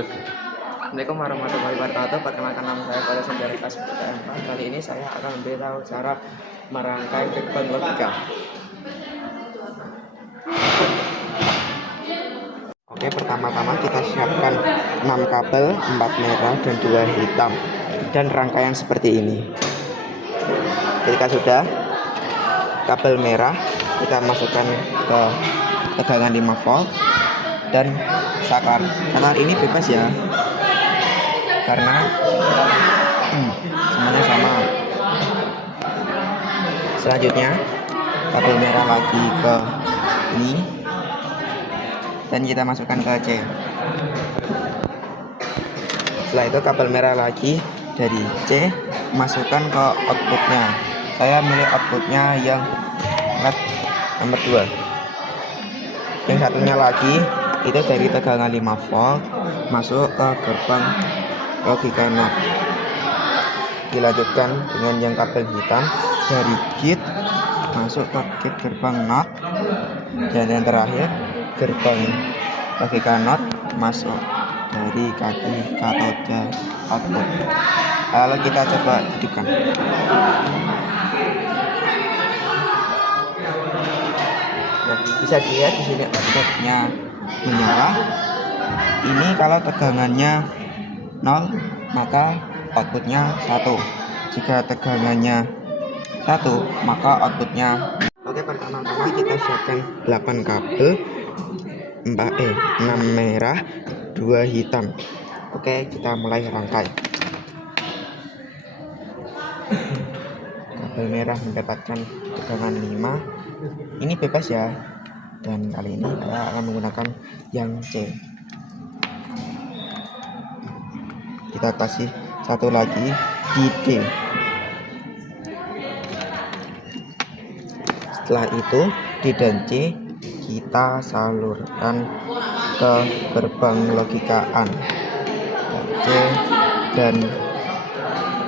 Assalamualaikum warahmatullahi wabarakatuh. Perkenalkan nama saya Pada Sendiri KSPTM 4. Kali ini saya akan memberitahu cara merangkai gerbang logika. Oke, pertama-tama kita siapkan 6 kabel, 4 merah dan 2 hitam, dan rangkaian seperti ini. Ketika sudah, kabel merah kita masukkan ke tegangan 5 volt dan saklar. Saklar ini bebas ya, karena semuanya sama. Selanjutnya kabel merah lagi ke ini dan kita masukkan ke C. Setelah itu kabel merah lagi dari C masukkan ke outputnya. Saya milih outputnya yang LED nomor 2. Yang satunya lagi itu dari tegangan 5 volt masuk ke gerbang logika NOT. Dilanjutkan dengan yang kabel hitam dari gate masuk ke gate gerbang NOT, dan yang terakhir gerbang logika NOT masuk dari kaki katoda output. Lalu kita coba hidupkan. Nah, bisa dilihat di sini outputnya menyala. Ini kalau tegangannya 0 maka outputnya 1. Jika tegangannya 1 maka outputnya. Oke, pertama-tama kita siapkan 8 kabel, 6 merah 2 hitam. Oke, kita mulai rangkai. Kabel merah mendapatkan tegangan 5. Ini bebas ya, dan kali ini saya akan menggunakan yang C. Kita kasih satu lagi di D. Setelah itu D dan C kita salurkan ke gerbang logika AND, C dan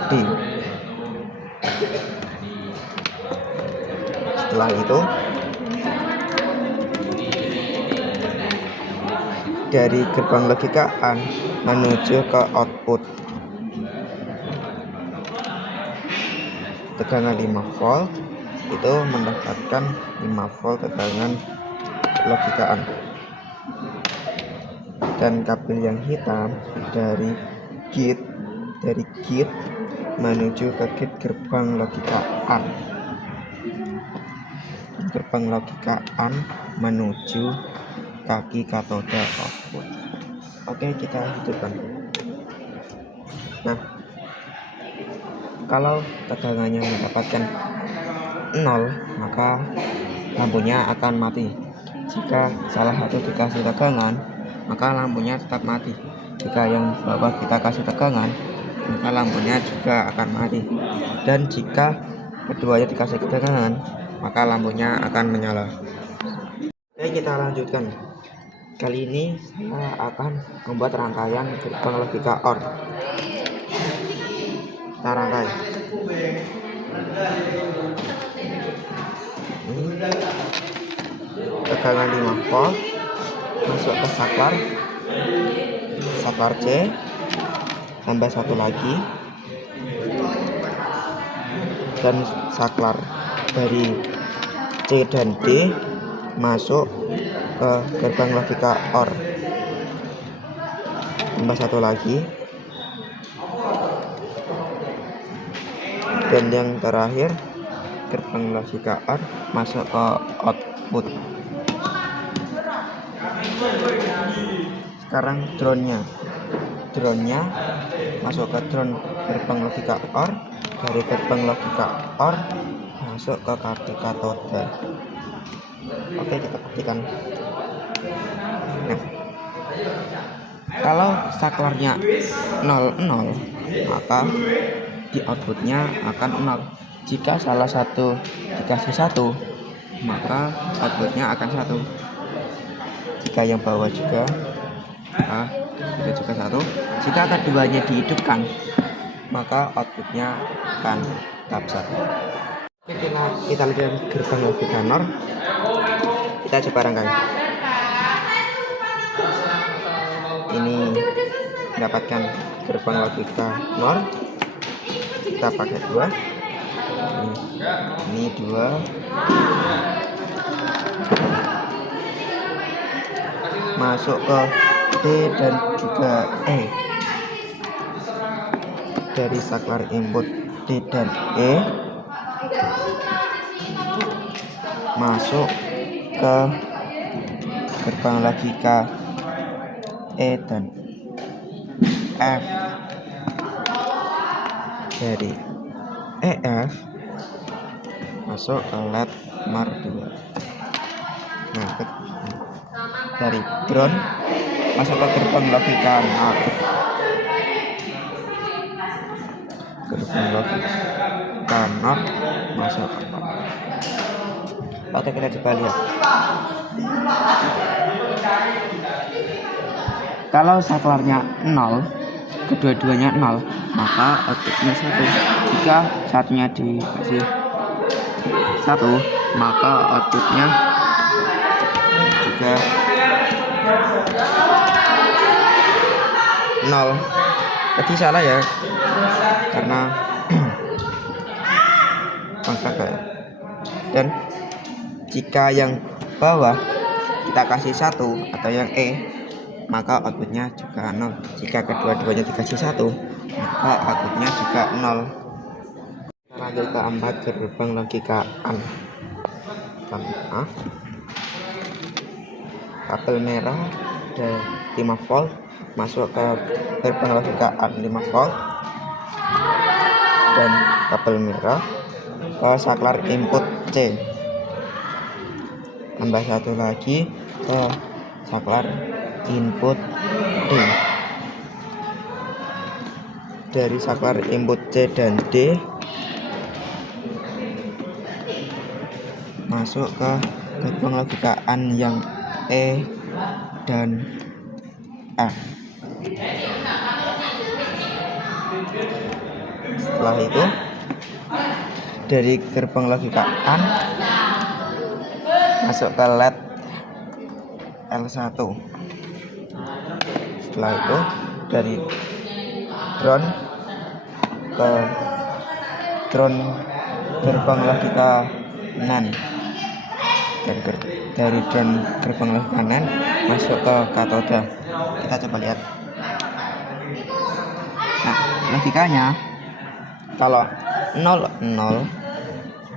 D. Setelah itu dari gerbang logika AND menuju ke output tegangan 5 volt itu mendapatkan 5 volt tegangan logika AND, dan kabel yang hitam dari gate menuju ke gate gerbang logika AND. Gerbang logika AND menuju kaki katoda output. Oke, kita hidupkan. Nah, kalau tegangannya mendapatkan 0 maka lampunya akan mati. Jika salah satu dikasih tegangan maka lampunya tetap mati. Jika yang bawah kita kasih tegangan maka lampunya juga akan mati, dan jika keduanya dikasih tegangan maka lampunya akan menyala. Oke, kita lanjutkan. Kali ini saya akan membuat rangkaian gerbang logika OR. Kita rangkai. Tegangan 5 volt masuk ke saklar C, tambah satu lagi, dan saklar dari C dan D masuk ke gerbang logika OR, tambah satu lagi, dan yang terakhir gerbang logika OR masuk ke output. Sekarang drone-nya masuk ke drone gerbang logika OR, dari gerbang logika OR masuk ke kartu katoda. Oke, kita buktikan. Nah, kalau saklarnya 00 maka di outputnya akan 0. Jika salah satu dikasih 1 maka outputnya akan 1. Jika yang bawah juga itu juga 1. Jika keduanya dihidupkan maka outputnya akan tetap 1. Oke, kita lihat gerbang logika NOR. Kita coba rangkai. Ini mendapatkan gerbang logika NOR, kita pakai 2. Ini 2. Masuk ke D dan juga E. Dari saklar input D dan E masuk ke gerbang logika E dan F. Dari EF masuk ke LED MAR 2. Nah, dari ground masuk ke gerbang logika NOR. Gerbang logika NOR masuk ke NOR. Oke, kita coba lihat. Kalau saklarnya 0, kedua-duanya 0, maka outputnya 1. Jika satunya dikasih 1, maka outputnya juga 0. Tadi salah ya, karena angka ya. Dan jika yang bawah kita kasih 1 atau yang E, maka outputnya juga 0. Jika kedua-duanya dikasih 1, maka outputnya juga 0. Lanjut ke 4, gerbang logika AND. Kabel merah ada 5 volt masuk ke gerbang logika AND 5 volt, dan kabel merah ke saklar input C. Tambah 1 lagi ke saklar input D. Dari saklar input C dan D masuk ke gerbang logika AND yang E dan F. Setelah itu dari gerbang logika AND masuk ke LED L1. Setelah itu dari ground ke ground gerbang logika NAND, dan dari ground gerbang logika NAND masuk ke katoda. Kita coba lihat. Nah, logikanya kalau 0 0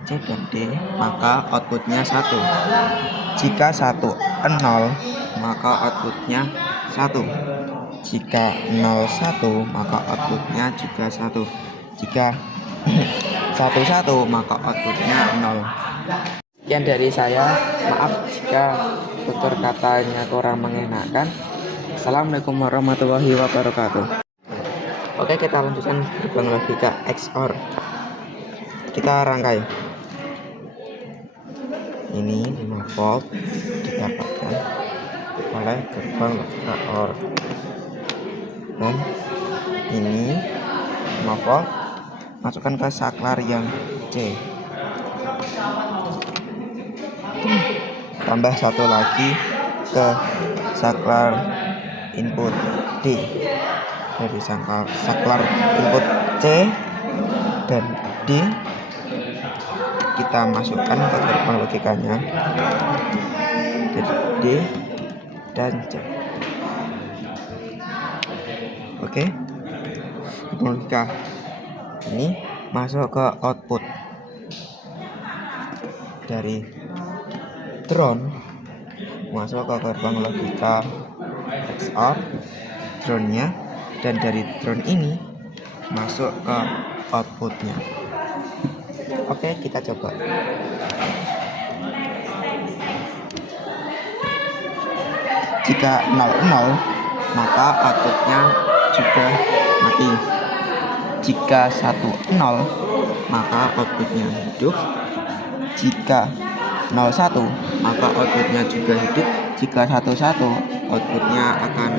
C dan D, maka outputnya 1. Jika 1 0, maka outputnya 1. Jika 0 1, maka outputnya juga 1. Jika 1 1, maka outputnya 0. Sekian dari saya. Maaf jika tutur katanya kurang mengenakan. Assalamualaikum warahmatullahi wabarakatuh. Oke, kita lanjutkan gerbang logika XOR. Kita rangkai. Ini 5 volt didapatkan oleh gerbang logika OR, dan ini 5 volt masukkan ke saklar yang C. Tambah 1 lagi ke saklar input D. Dari saklar input C dan D kita masukkan ke gerbang logikanya D dan C. Oke, gerbang logika ini masuk ke output dari drone, masuk ke gerbang logika XOR drone-nya, dan dari drone ini masuk ke outputnya. Oke, kita coba. Jika 0 0, maka outputnya juga mati. Jika 1 0, maka outputnya hidup. Jika 0 1, maka outputnya juga hidup. Jika 1 1, outputnya akan